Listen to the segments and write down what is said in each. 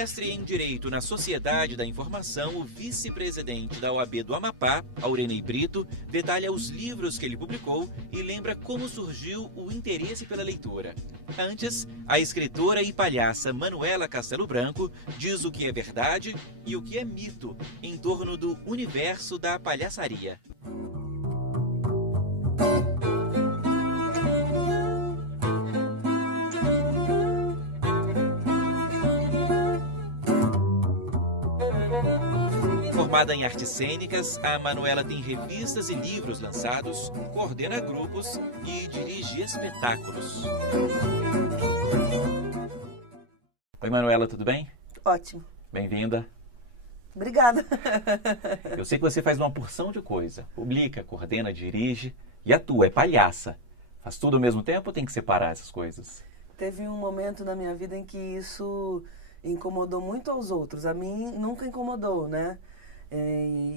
Mestre em Direito na Sociedade da Informação, o vice-presidente da OAB do Amapá, Aurenei Brito, detalha os livros que ele publicou e lembra como surgiu o interesse pela leitura. Antes, a escritora e palhaça Manuela Castelo Branco diz o que é verdade e o que é mito em torno do universo da palhaçaria. Formada em artes cênicas, a Manuela tem revistas e livros lançados, coordena grupos e dirige espetáculos. Oi, Manuela, tudo bem? Ótimo. Bem-vinda. Obrigada. Eu sei que você faz uma porção de coisa. Publica, coordena, dirige e atua, é palhaça. Faz tudo ao mesmo tempo ou tem que separar essas coisas? Teve um momento na minha vida em que isso incomodou muito aos outros. A mim nunca incomodou, né?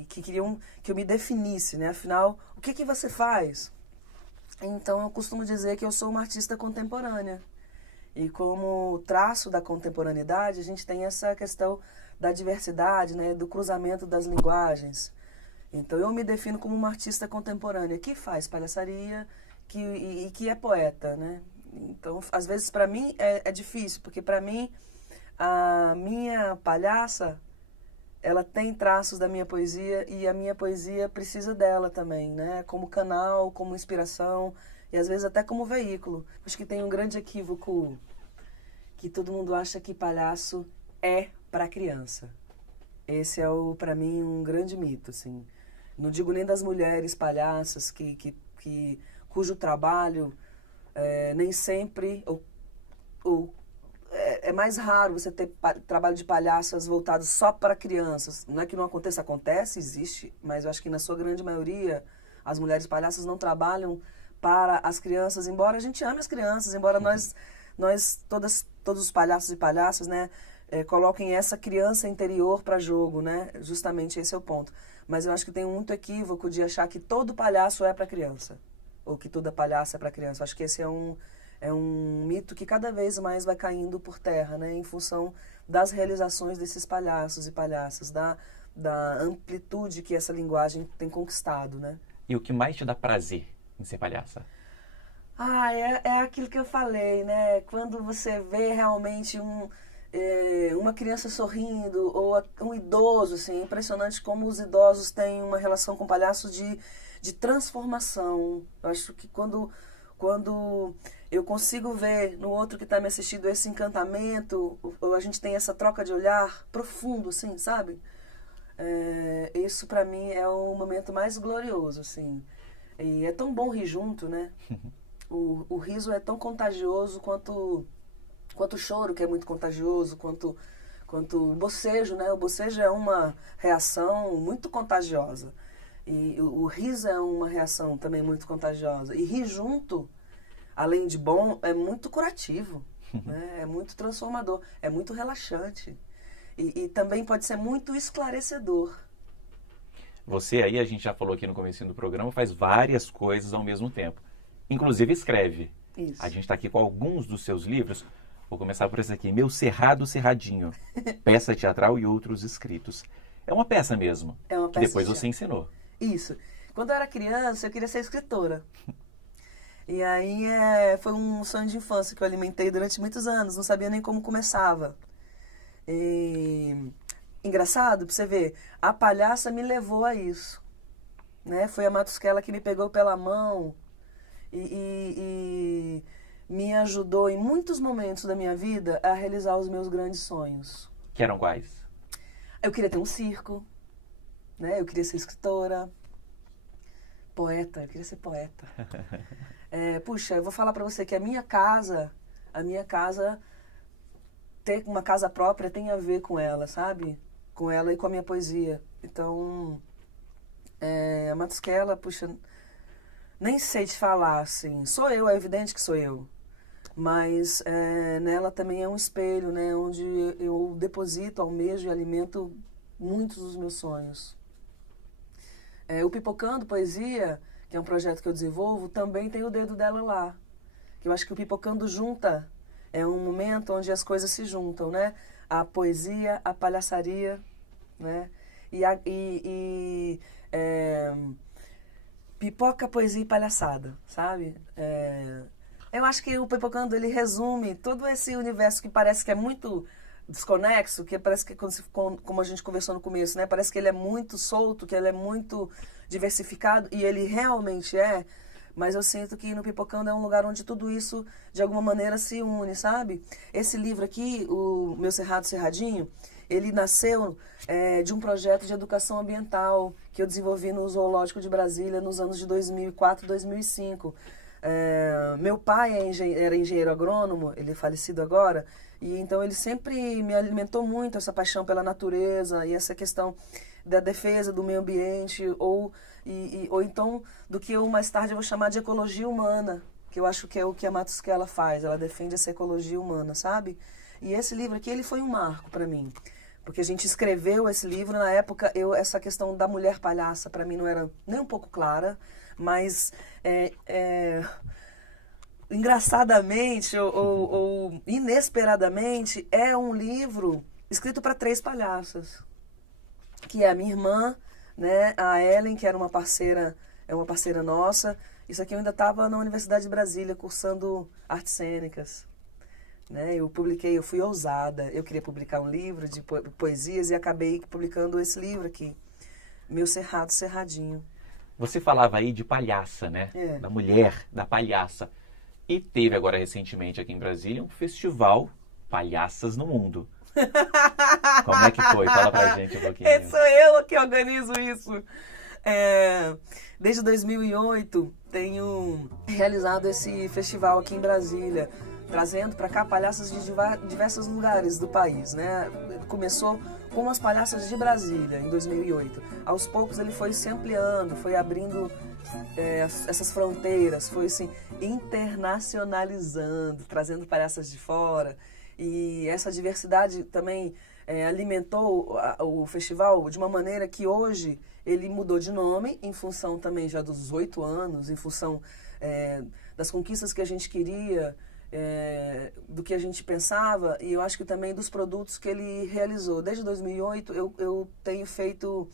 Que queriam que eu me definisse, né? Afinal, o que você faz? Então, eu costumo dizer que eu sou uma artista contemporânea. E como traço da contemporaneidade, a gente tem essa questão da diversidade, né? Do cruzamento das linguagens. Então, eu me defino como uma artista contemporânea que faz palhaçaria e que é poeta, né? Então, às vezes, para mim, é difícil, porque para mim, a minha palhaça, ela tem traços da minha poesia e a minha poesia precisa dela também, né? Como canal, como inspiração e às vezes até como veículo. Acho que tem um grande equívoco que todo mundo acha que palhaço é para criança. Esse é, para mim, um grande mito, assim. Não digo nem das mulheres palhaças cujo trabalho nem sempre é mais raro você ter trabalho de palhaças voltados só para crianças. Não é que não aconteça, acontece, existe, mas eu acho que na sua grande maioria as mulheres palhaças não trabalham para as crianças, embora a gente ame as crianças, embora todos os palhaços e palhaças, né, coloquem essa criança interior para jogo, né? Justamente esse é o ponto. Mas eu acho que tem muito equívoco de achar que todo palhaço é para criança, ou que toda palhaça é para criança. Eu acho que esse é um mito que cada vez mais vai caindo por terra, né? Em função das realizações desses palhaços e palhaças, da amplitude que essa linguagem tem conquistado, né? E o que mais te dá prazer em ser palhaça? É aquilo que eu falei, né? Quando você vê realmente uma criança sorrindo ou um idoso, assim, é impressionante como os idosos têm uma relação com palhaços de transformação. Eu acho que quando eu consigo ver no outro que está me assistindo esse encantamento, ou a gente tem essa troca de olhar profundo, assim, sabe? Isso para mim é o momento mais glorioso, assim. E é tão bom rir junto, né? O riso é tão contagioso quanto o choro, que é muito contagioso, quanto o bocejo, né? O bocejo é uma reação muito contagiosa. E o riso é uma reação também muito contagiosa. E rir junto, além de bom, é muito curativo, né? É muito transformador, é muito relaxante. E também pode ser muito esclarecedor. Você aí, a gente já falou aqui no comecinho do programa, faz várias coisas ao mesmo tempo. Inclusive escreve. Isso. A gente está aqui com alguns dos seus livros. Vou começar por esse aqui, Meu Cerrado Cerradinho, peça teatral e outros escritos. É uma peça mesmo, É uma que peça depois de você ensinou. Isso. Quando eu era criança, eu queria ser escritora. E aí foi um sonho de infância que eu alimentei durante muitos anos. Não sabia nem como começava. Engraçado, pra você ver, a palhaça me levou a isso. Né? Foi a Matusquela que me pegou pela mão e me ajudou em muitos momentos da minha vida a realizar os meus grandes sonhos. Que eram quais? Eu queria ter um circo, né? Eu queria ser escritora, poeta, eu queria ser poeta. Puxa, eu vou falar pra você que a minha casa, ter uma casa própria tem a ver com ela, sabe? Com ela e com a minha poesia. Então, a Matusquela, puxa, nem sei te falar, assim, sou eu, é evidente que sou eu. Mas nela também é um espelho, né? Onde eu deposito, almejo e alimento muitos dos meus sonhos. O Pipocando Poesia, que é um projeto que eu desenvolvo, também tem o dedo dela lá. Eu acho que o Pipocando junta, é um momento onde as coisas se juntam, né? a poesia, a palhaçaria, né? Pipoca, poesia e palhaçada, sabe? Eu acho que o Pipocando, ele resume todo esse universo que parece que é muito desconexo, que parece que, como a gente conversou no começo, né? Parece que ele é muito solto, que ele é muito diversificado, e ele realmente é, mas eu sinto que no Pipocando é um lugar onde tudo isso, de alguma maneira, se une, sabe? Esse livro aqui, o Meu Cerrado Cerradinho, ele nasceu de um projeto de educação ambiental que eu desenvolvi no Zoológico de Brasília nos anos de 2004, 2005. Meu pai era engenheiro agrônomo, ele é falecido agora, e então ele sempre me alimentou muito essa paixão pela natureza e essa questão da defesa do meio ambiente, ou então do que eu mais tarde vou chamar de ecologia humana, que eu acho que é o que a Matusquela faz, ela defende essa ecologia humana, sabe? E esse livro aqui, ele foi um marco para mim, porque a gente escreveu esse livro, na época, essa questão da mulher palhaça, para mim não era nem um pouco clara, mas engraçadamente ou inesperadamente, é um livro escrito para 3 palhaças, que é a minha irmã, né, a Ellen, que era uma parceira nossa. Isso aqui eu ainda estava na Universidade de Brasília, cursando artes cênicas. Né? Eu fui ousada, eu queria publicar um livro de poesias e acabei publicando esse livro aqui, Meu Cerrado Cerradinho. Você falava aí de palhaça, né? Da mulher, da palhaça. E teve agora recentemente aqui em Brasília um festival Palhaças no Mundo. Como é que foi? Fala pra gente um pouquinho. Sou eu que organizo isso. Desde 2008 tenho realizado esse festival aqui em Brasília, trazendo para cá palhaças de diversos lugares do país, né? Começou com as palhaças de Brasília, em 2008. Aos poucos ele foi se ampliando, foi abrindo essas fronteiras, foi assim, internacionalizando, trazendo palhaças de fora. E essa diversidade também alimentou o festival de uma maneira que hoje ele mudou de nome, em função também já dos 8 anos, em função das conquistas que a gente queria, do que a gente pensava, e eu acho que também dos produtos que ele realizou. Desde 2008 eu tenho feito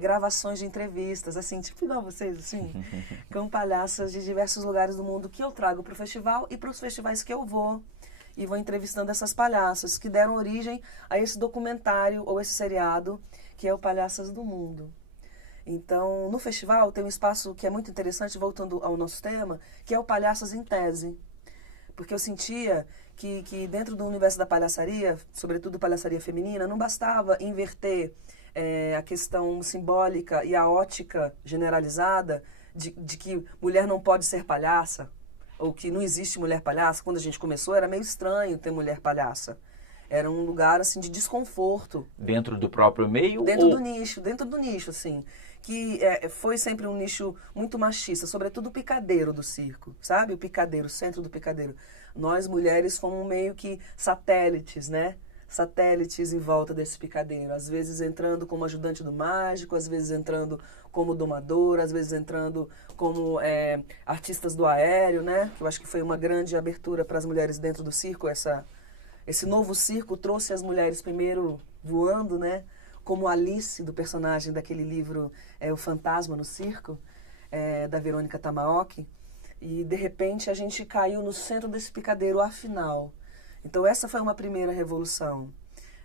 gravações de entrevistas, assim, tipo igual vocês, assim, com palhaças de diversos lugares do mundo que eu trago para o festival e para os festivais que eu vou. E vou entrevistando essas palhaças que deram origem a esse documentário ou esse seriado que é o Palhaças do Mundo. Então, no festival tem um espaço que é muito interessante, voltando ao nosso tema, que é o Palhaças em Tese. Porque eu sentia que dentro do universo da palhaçaria, sobretudo palhaçaria feminina, não bastava inverter a questão simbólica e a ótica generalizada de que mulher não pode ser palhaça, ou que não existe mulher palhaça. Quando a gente começou era meio estranho ter mulher palhaça. Era um lugar assim de desconforto. Dentro do próprio meio? Dentro do nicho, assim. Que foi sempre um nicho muito machista, sobretudo o picadeiro do circo, sabe? O picadeiro, o centro do picadeiro. Nós, mulheres, fomos meio que satélites, né? Satélites em volta desse picadeiro. Às vezes entrando como ajudante do mágico, às vezes entrando como domador, às vezes entrando como artistas do aéreo, né? Que eu acho que foi uma grande abertura para as mulheres dentro do circo. Esse novo circo trouxe as mulheres primeiro voando, né? Como Alice, do personagem daquele livro O Fantasma no Circo, da Verônica Tamaoki. E, de repente, a gente caiu no centro desse picadeiro, afinal. Então, essa foi uma primeira revolução.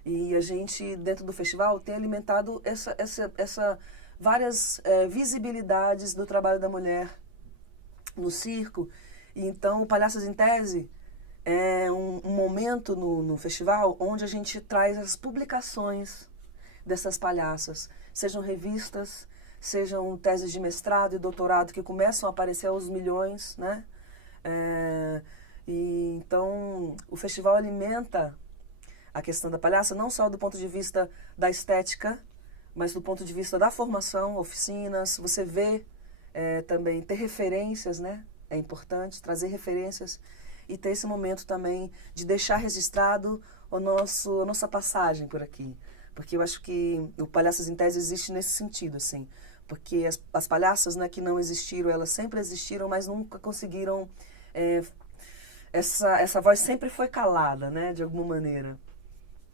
E a gente, dentro do festival, tem alimentado essa várias visibilidades do trabalho da mulher no circo. E, então, o Palhaças em Tese é um momento no festival onde a gente traz as publicações dessas palhaças, sejam revistas, sejam teses de mestrado e doutorado que começam a aparecer aos milhões, né? E então o festival alimenta a questão da palhaça não só do ponto de vista da estética, mas do ponto de vista da formação, oficinas. Você vê também ter referências, né? É importante trazer referências e ter esse momento também de deixar registrado a nossa passagem por aqui. Porque eu acho que o Palhaças em Tese existe nesse sentido, assim. Porque as palhaças, né, que não existiram, elas sempre existiram, mas nunca conseguiram... essa voz sempre foi calada, né, de alguma maneira.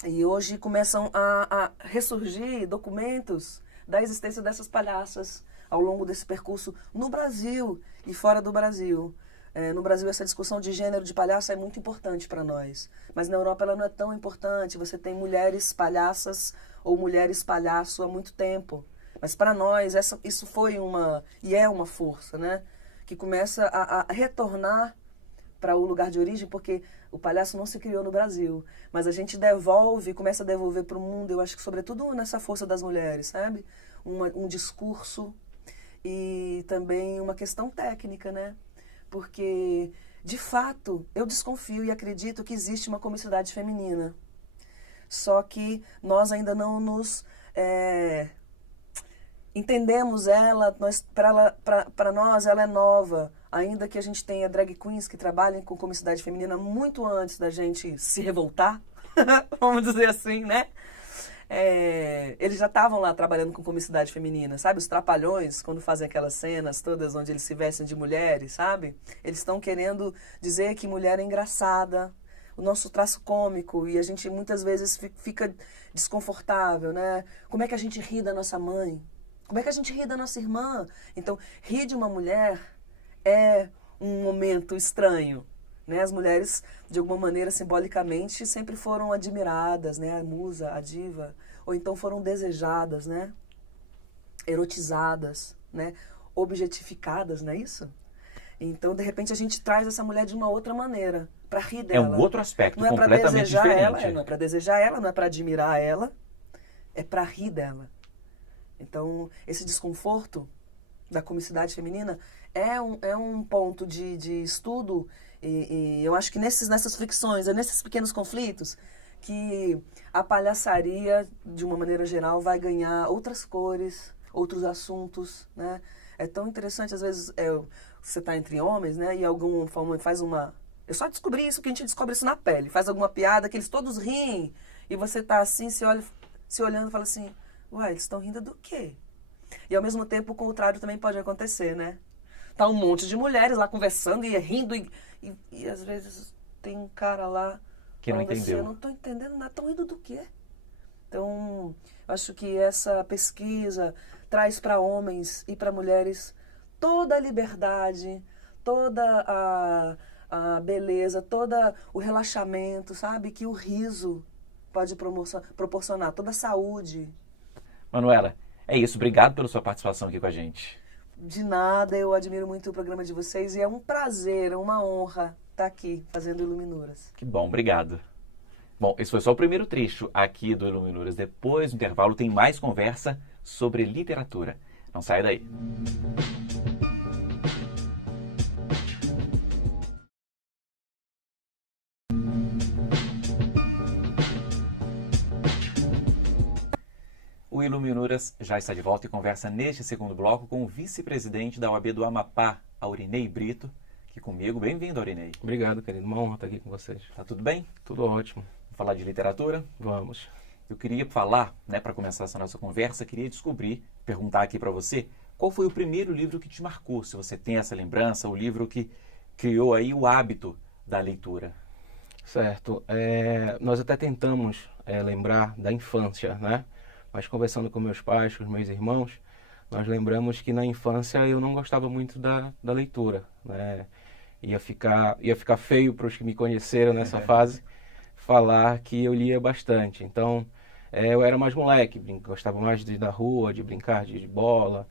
E hoje começam a ressurgir documentos da existência dessas palhaças ao longo desse percurso no Brasil e fora do Brasil. No Brasil, essa discussão de gênero de palhaço é muito importante para nós. Mas na Europa ela não é tão importante. Você tem mulheres palhaças ou mulheres palhaço há muito tempo. Mas para nós, isso foi e é uma força, né? Que começa a retornar para o lugar de origem, porque o palhaço não se criou no Brasil. Mas a gente começa a devolver para o mundo, eu acho que sobretudo nessa força das mulheres, sabe? Um discurso e também uma questão técnica, né? Porque, de fato, eu desconfio e acredito que existe uma comicidade feminina. Só que nós ainda não nos entendemos ela, para nós ela é nova. Ainda que a gente tenha drag queens que trabalhem com comicidade feminina muito antes da gente se revoltar, vamos dizer assim, né? Eles já estavam lá trabalhando com comicidade feminina, sabe? Os Trapalhões, quando fazem aquelas cenas todas onde eles se vestem de mulheres, sabe? Eles estão querendo dizer que mulher é engraçada, o nosso traço cômico, e a gente muitas vezes fica desconfortável, né? Como é que a gente ri da nossa mãe? Como é que a gente ri da nossa irmã? Então, rir de uma mulher é um momento estranho, né? As mulheres, de alguma maneira, simbolicamente, sempre foram admiradas, né? A musa, a diva, ou então foram desejadas, né? Erotizadas, né? Objetificadas, não é isso? Então, de repente, a gente traz essa mulher de uma outra maneira, para rir dela. É um outro aspecto, não é completamente diferente. Não é para desejar ela, não é para admirar ela, é para rir dela. Então, esse desconforto da comicidade feminina é um ponto de estudo e eu acho que nessas fricções, nesses pequenos conflitos, que a palhaçaria, de uma maneira geral, vai ganhar outras cores, outros assuntos, né? É tão interessante, às vezes, você está entre homens, né? E algum faz uma... Eu só descobri isso, que a gente descobre isso na pele. Faz alguma piada que eles todos riem e você tá assim, se olhando e fala assim... Ué, eles estão rindo do quê? E ao mesmo tempo o contrário também pode acontecer, né? Tá um monte de mulheres lá conversando e rindo e às vezes tem um cara lá que não entendeu. Assim, eu não estou entendendo nada, estão rindo do quê? Então, acho que essa pesquisa traz para homens e para mulheres toda a liberdade, toda a beleza, todo o relaxamento, sabe? Que o riso pode proporcionar, toda a saúde. Manuela, é isso. Obrigado pela sua participação aqui com a gente. De nada, eu admiro muito o programa de vocês e é um prazer, uma honra estar aqui fazendo Iluminuras. Que bom, obrigado. Bom, esse foi só o primeiro trecho aqui do Iluminuras. Depois do intervalo tem mais conversa sobre literatura. Não saia daí. O Iluminuras já está de volta e conversa neste segundo bloco com o vice-presidente da OAB do Amapá, Aurinei Brito, aqui comigo. Bem-vindo, Aurinei. Obrigado, querido. Uma honra estar aqui com vocês. Tá tudo bem? Tudo ótimo. Vamos falar de literatura? Vamos. Eu queria falar, né, para começar essa nossa conversa, queria perguntar aqui para você, qual foi o primeiro livro que te marcou? Se você tem essa lembrança, o livro que criou aí o hábito da leitura. Certo. Nós até tentamos lembrar da infância, né? Mas conversando com meus pais, com os meus irmãos, nós lembramos que na infância eu não gostava muito da leitura, né? Ia ficar feio para os que me conheceram nessa fase falar que eu lia bastante. Então, eu era mais moleque, gostava mais de ir na rua, de brincar de bola.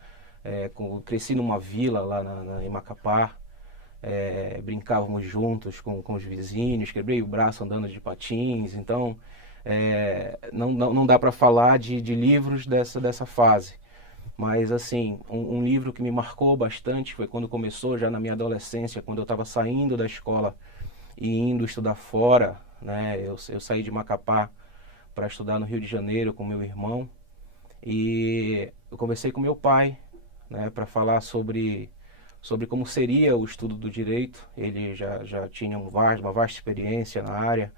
Cresci numa vila lá em Macapá. Brincávamos juntos com os vizinhos, quebrei o braço andando de patins. Então, não dá para falar de livros dessa fase. Mas, assim, um livro que me marcou bastante foi quando começou, já na minha adolescência, quando eu estava saindo da escola e indo estudar fora, né? Eu saí de Macapá para estudar no Rio de Janeiro com meu irmão. E eu conversei com meu pai, né, para falar sobre como seria o estudo do direito. Ele já tinha uma vasta experiência na área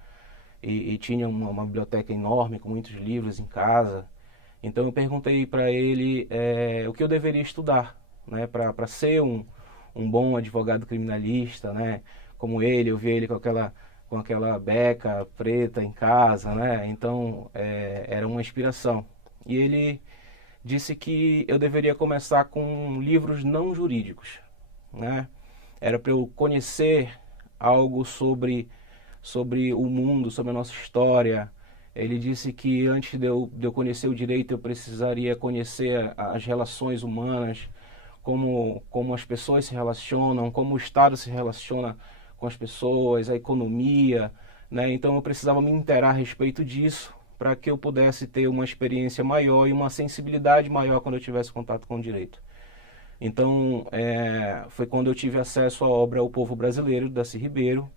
e tinha uma biblioteca enorme com muitos livros em casa. Então eu perguntei para ele o que eu deveria estudar, né, para ser um bom advogado criminalista, né? Como ele, eu vi ele com com aquela beca preta em casa, né? Então, era uma inspiração. E ele disse que eu deveria começar com livros não jurídicos, né? Era para eu conhecer algo sobre o mundo, sobre a nossa história. Ele disse que antes de eu conhecer o direito, eu precisaria conhecer as relações humanas, como as pessoas se relacionam, como o Estado se relaciona com as pessoas, a economia, né? Então eu precisava me inteirar a respeito disso para que eu pudesse ter uma experiência maior e uma sensibilidade maior quando eu tivesse contato com o direito. Então, foi quando eu tive acesso à obra O Povo Brasileiro, de Darcy Ribeiro,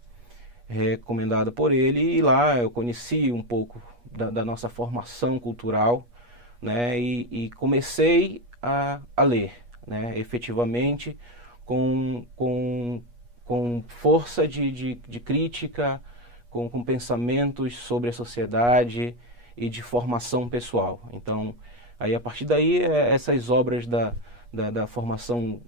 recomendada por ele, e lá eu conheci um pouco da nossa formação cultural, né? E comecei a ler, né? Efetivamente, com força de crítica, com pensamentos sobre a sociedade e de formação pessoal. Então, aí a partir daí, essas obras da formação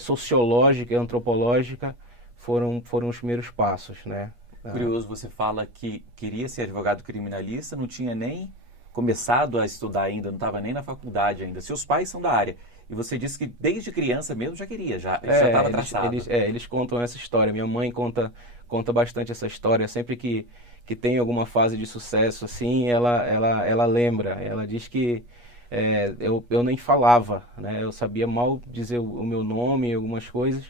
sociológica e antropológica foram os primeiros passos, né? Curioso, você fala que queria ser advogado criminalista, não tinha nem começado a estudar ainda, não estava nem na faculdade ainda. Seus pais são da área. E você disse que desde criança mesmo já queria, já estava traçado. Eles contam essa história. Minha mãe conta bastante essa história. Sempre que tem alguma fase de sucesso, assim, ela lembra. Ela diz que eu nem falava, né? Eu sabia mal dizer o meu nome, algumas coisas,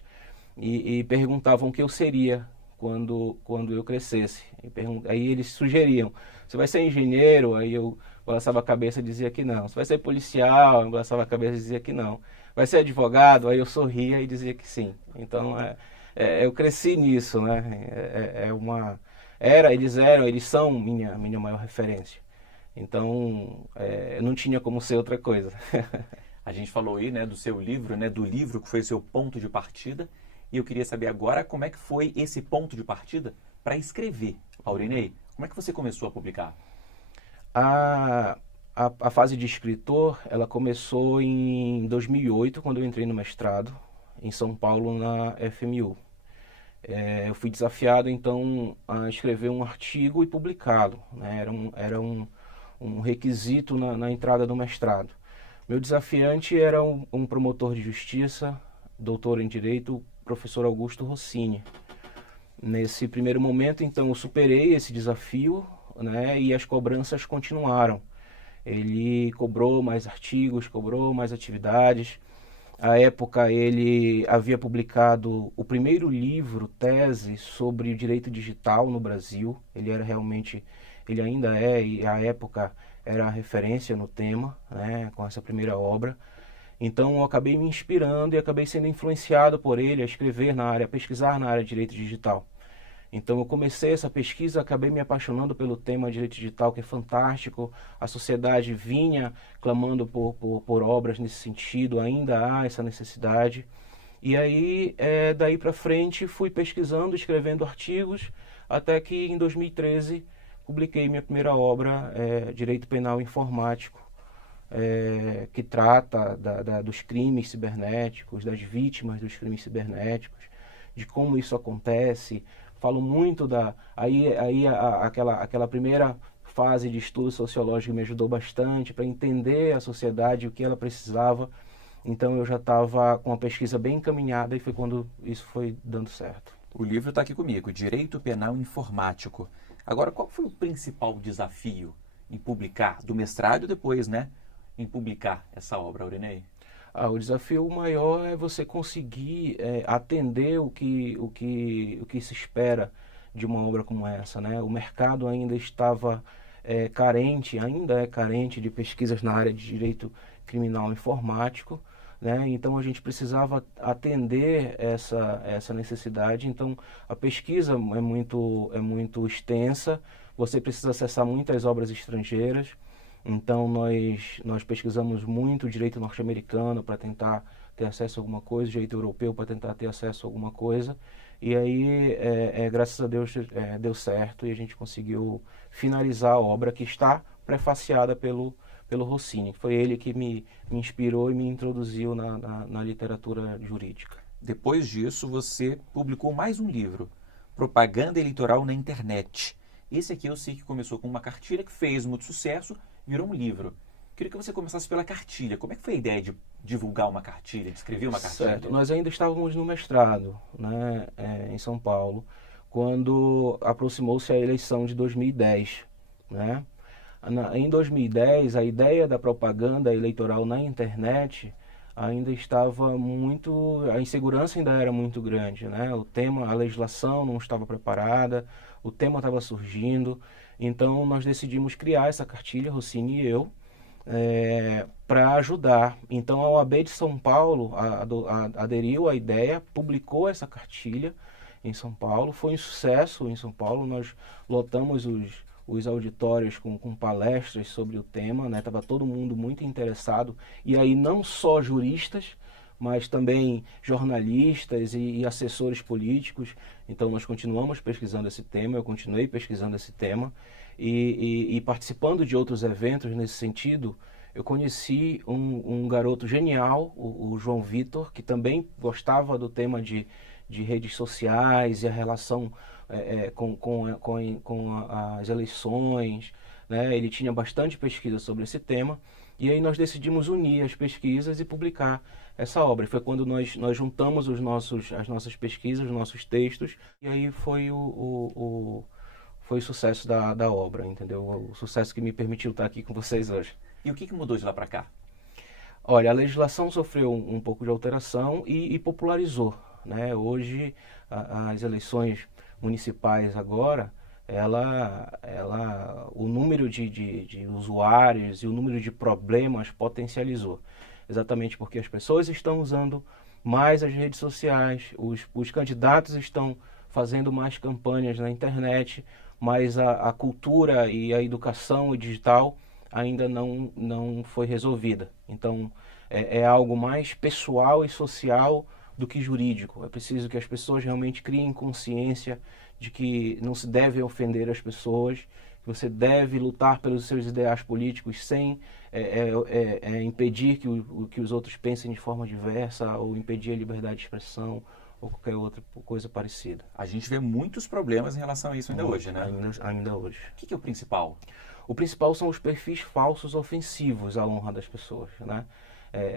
e perguntavam o que eu seria quando eu crescesse. Aí eles sugeriam: você vai ser engenheiro? Aí eu balançava a cabeça e dizia que não. Você vai ser policial? Eu balançava a cabeça e dizia que não. Vai ser advogado? Aí eu sorria e dizia que sim. Então, eu cresci nisso, né? Eles são minha maior referência. Então, não tinha como ser outra coisa. A gente falou aí, né, do seu livro, né, do livro que foi o seu ponto de partida. E eu queria saber agora como é que foi esse ponto de partida para escrever, Aurinei. Como é que você começou a publicar? A fase de escritor, ela começou em 2008, quando eu entrei no mestrado, em São Paulo, na FMU. Eu fui desafiado, então, a escrever um artigo e publicá-lo, né? Era um requisito na entrada do mestrado. Meu desafiante era um promotor de justiça, doutor em Direito, professor Augusto Rossini. Nesse primeiro momento, então, eu superei esse desafio, né? E as cobranças continuaram. Ele cobrou mais artigos, cobrou mais atividades. À época, ele havia publicado o primeiro livro, tese, sobre o direito digital no Brasil. Ele ainda é, e à época era a referência no tema, né, com essa primeira obra. Então, eu acabei me inspirando e acabei sendo influenciado por ele a escrever a pesquisar na área de direito digital. Então eu comecei essa pesquisa, acabei me apaixonando pelo tema direito digital, que é fantástico. A sociedade vinha clamando por obras nesse sentido, ainda há essa necessidade. E aí, daí para frente, fui pesquisando, escrevendo artigos, até que em 2013 publiquei minha primeira obra, Direito Penal Informático, que trata dos crimes cibernéticos, das vítimas dos crimes cibernéticos, de como isso acontece. Falo muito aquela primeira fase de estudo sociológico me ajudou bastante para entender a sociedade, o que ela precisava. Então eu já estava com a pesquisa bem encaminhada e foi quando isso foi dando certo. O livro está aqui comigo, Direito Penal Informático. Agora, qual foi o principal desafio em publicar, do mestrado depois, né, em publicar essa obra, Aurinei? O desafio maior é você conseguir atender o que se espera de uma obra como essa, né? O mercado ainda estava ainda é carente de pesquisas na área de direito criminal informático, né? Então a gente precisava atender essa necessidade. Então a pesquisa é muito extensa, você precisa acessar muitas obras estrangeiras. Então nós pesquisamos muito o direito norte-americano para tentar ter acesso a alguma coisa, o direito europeu para tentar ter acesso a alguma coisa. E aí, graças a Deus, deu certo e a gente conseguiu finalizar a obra, que está prefaciada pelo Rossini. Foi ele que me inspirou e me introduziu na literatura jurídica. Depois disso, você publicou mais um livro. Propaganda eleitoral na internet. Esse aqui eu sei que começou com uma cartilha que fez muito sucesso, virou um livro. Queria que você começasse pela cartilha. Como é que foi a ideia de divulgar uma cartilha, de escrever uma cartilha? Certo. Nós ainda estávamos no mestrado, né, em São Paulo, quando aproximou-se a eleição de 2010, né? Em 2010, a ideia da propaganda eleitoral na internet ainda estava muito... A insegurança ainda era muito grande, né? O tema, a legislação não estava preparada, o tema estava surgindo. Então, nós decidimos criar essa cartilha, Rossini e eu, para ajudar. Então, a OAB de São Paulo aderiu à ideia, publicou essa cartilha em São Paulo. Foi um sucesso em São Paulo. Nós lotamos os auditórios com palestras sobre o tema, né? Estava todo mundo muito interessado, e aí não só juristas, mas também jornalistas e assessores políticos. Então nós continuamos pesquisando esse tema, eu continuei pesquisando esse tema, e participando de outros eventos nesse sentido. Eu conheci um garoto genial, o João Vitor, que também gostava do tema de redes sociais e a relação com as eleições, né? Ele tinha bastante pesquisa sobre esse tema, e aí nós decidimos unir as pesquisas e publicar essa obra. Foi quando nós juntamos as nossas pesquisas, os nossos textos, e aí foi o sucesso da obra, entendeu? O sucesso que me permitiu estar aqui com vocês hoje. E o que mudou de lá para cá? Olha, a legislação sofreu um pouco de alteração e popularizou, né? Hoje, as eleições municipais agora, o número de usuários e o número de problemas potencializou. Exatamente porque as pessoas estão usando mais as redes sociais, os candidatos estão fazendo mais campanhas na internet, mas a cultura e a educação digital ainda não foi resolvida. Então, é algo mais pessoal e social do que jurídico. É preciso que as pessoas realmente criem consciência de que não se deve ofender as pessoas, que você deve lutar pelos seus ideais políticos sem impedir que os outros pensem de forma diversa, ou impedir a liberdade de expressão, ou qualquer outra coisa parecida. A gente vê muitos problemas em relação a isso ainda hoje, né? Ainda hoje. O que é o principal? O principal são os perfis falsos ofensivos à honra das pessoas, né?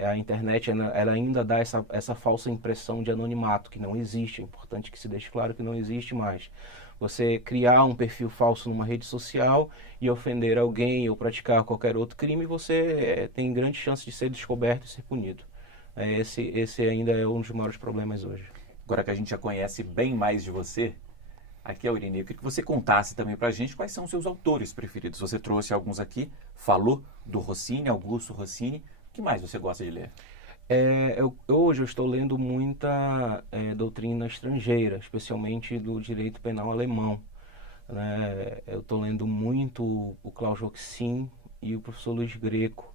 A internet ela ainda dá essa falsa impressão de anonimato, que não existe. É importante que se deixe claro que não existe mais. Você criar um perfil falso numa rede social e ofender alguém ou praticar qualquer outro crime, você tem grande chance de ser descoberto e ser punido. Esse ainda é um dos maiores problemas hoje. Agora que a gente já conhece bem mais de você, aqui, Aurine, eu queria que você contasse também pra gente quais são os seus autores preferidos. Você trouxe alguns aqui, falou do Rossini, Augusto Rossini. O que mais você gosta de ler? Hoje eu estou lendo muita doutrina estrangeira, especialmente do direito penal alemão, né? Eu estou lendo muito o Klaus Joxin e o professor Luiz Greco,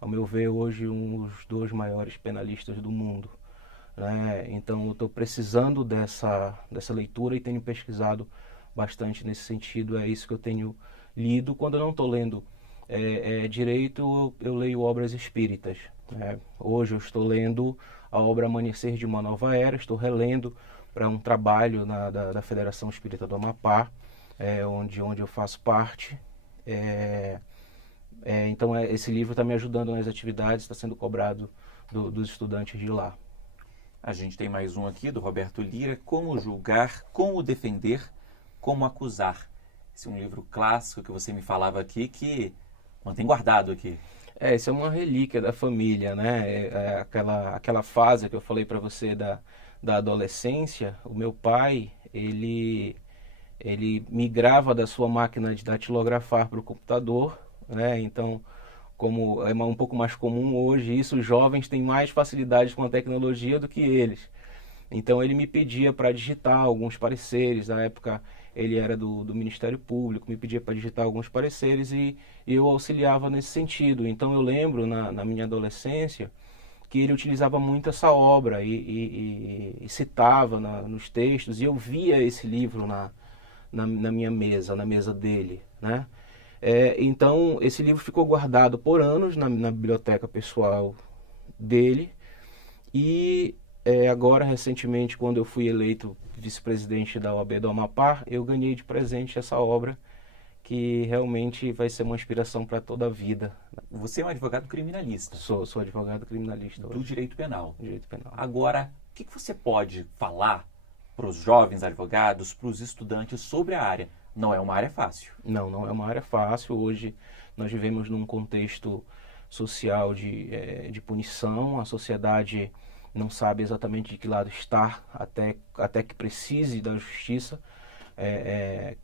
ao meu ver hoje os dois maiores penalistas do mundo, né? Então eu estou precisando dessa leitura e tenho pesquisado bastante nesse sentido. É isso que eu tenho lido. Quando eu não estou lendo direito, eu leio obras espíritas. Hoje eu estou lendo a obra Amanhecer de uma Nova Era, estou relendo para um trabalho da Federação Espírita do Amapá, onde eu faço parte. Então esse livro está me ajudando nas atividades, está sendo cobrado dos estudantes de lá. A gente tem mais um aqui, do Roberto Lira, Como Julgar, Como Defender, Como Acusar. Esse é um livro clássico que você me falava aqui, que mantém guardado aqui. Isso é uma relíquia da família, né? Aquela fase que eu falei para você da adolescência. O meu pai, ele migrava da sua máquina de datilografar para o computador, né? Então, como é um pouco mais comum hoje, os jovens têm mais facilidade com a tecnologia do que eles. Então ele me pedia para digitar alguns pareceres. Na época ele era do Ministério Público, me pedia para digitar alguns pareceres e eu auxiliava nesse sentido. Então eu lembro na minha adolescência que ele utilizava muito essa obra e citava nos textos, e eu via esse livro na minha mesa, na mesa dele, né? Então esse livro ficou guardado por anos na biblioteca pessoal dele, e agora, recentemente, quando eu fui eleito vice-presidente da OAB do Amapá, eu ganhei de presente essa obra, que realmente vai ser uma inspiração para toda a vida. Você é um advogado criminalista. Sou advogado criminalista do direito penal. Direito penal. Agora, o que você pode falar para os jovens advogados, para os estudantes sobre a área? Não é uma área fácil. Não é uma área fácil. Hoje nós vivemos num contexto social de punição. A sociedade não sabe exatamente de que lado estar até que precise da justiça,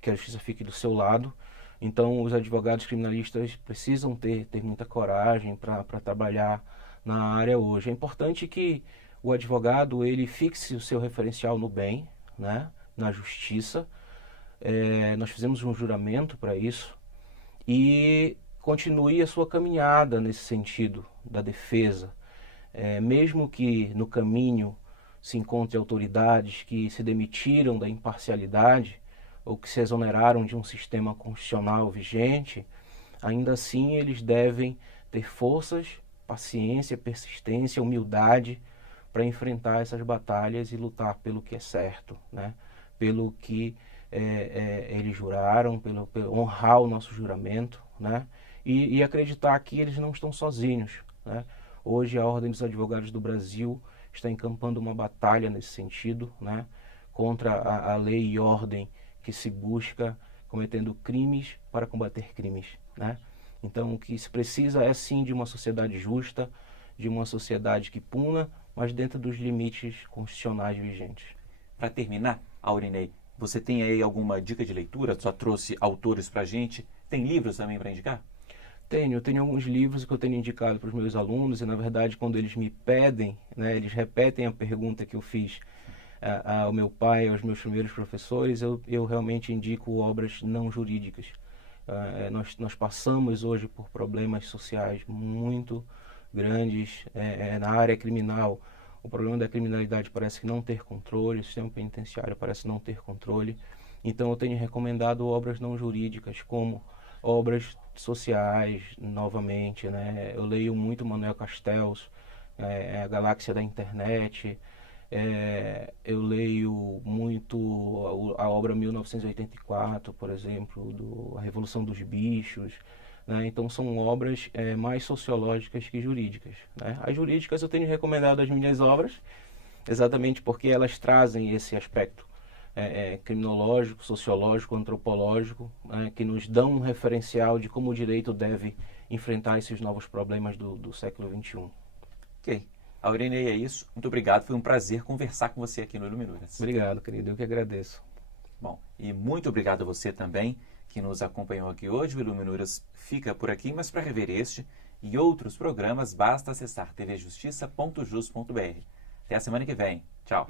que a justiça fique do seu lado. Então, os advogados criminalistas precisam ter muita coragem para trabalhar na área hoje. É importante que o advogado ele fixe o seu referencial no bem, né, na justiça. Nós fizemos um juramento para isso e continue a sua caminhada nesse sentido da defesa. Mesmo que no caminho se encontre autoridades que se demitiram da imparcialidade ou que se exoneraram de um sistema constitucional vigente, ainda assim eles devem ter forças, paciência, persistência, humildade para enfrentar essas batalhas e lutar pelo que é certo, né? Pelo que eles juraram, pelo honrar o nosso juramento, né? E acreditar que eles não estão sozinhos, né? Hoje a Ordem dos Advogados do Brasil está encampando uma batalha nesse sentido, né? Contra a lei e ordem que se busca cometendo crimes para combater crimes, né? Então, o que se precisa é sim de uma sociedade justa, de uma sociedade que puna, mas dentro dos limites constitucionais vigentes. Para terminar, Aurinei, você tem aí alguma dica de leitura? Só trouxe autores para a gente. Tem livros também para indicar? Eu tenho alguns livros que eu tenho indicado para os meus alunos e, na verdade, quando eles me pedem, né, eles repetem a pergunta que eu fiz ao meu pai, aos meus primeiros professores, eu realmente indico obras não jurídicas. Nós passamos hoje por problemas sociais muito grandes na área criminal. O problema da criminalidade parece que não ter controle, o sistema penitenciário parece não ter controle. Então eu tenho recomendado obras não jurídicas, como obras sociais, novamente, né? Eu leio muito Manuel Castells, A Galáxia da Internet. Eu leio muito a obra 1984, por exemplo, A Revolução dos Bichos, né? Então são obras mais sociológicas que jurídicas, né? As jurídicas eu tenho recomendado as minhas obras, exatamente porque elas trazem esse aspecto criminológico, sociológico, antropológico, né? Que nos dão um referencial de como o direito deve enfrentar esses novos problemas do século XXI. Ok. Aurinei, é isso. Muito obrigado. Foi um prazer conversar com você aqui no Iluminuras. Obrigado, querido. Eu que agradeço. Bom, e muito obrigado a você também que nos acompanhou aqui hoje. O Iluminuras fica por aqui, mas para rever este e outros programas, basta acessar tvjustiça.jus.br. Até a semana que vem. Tchau.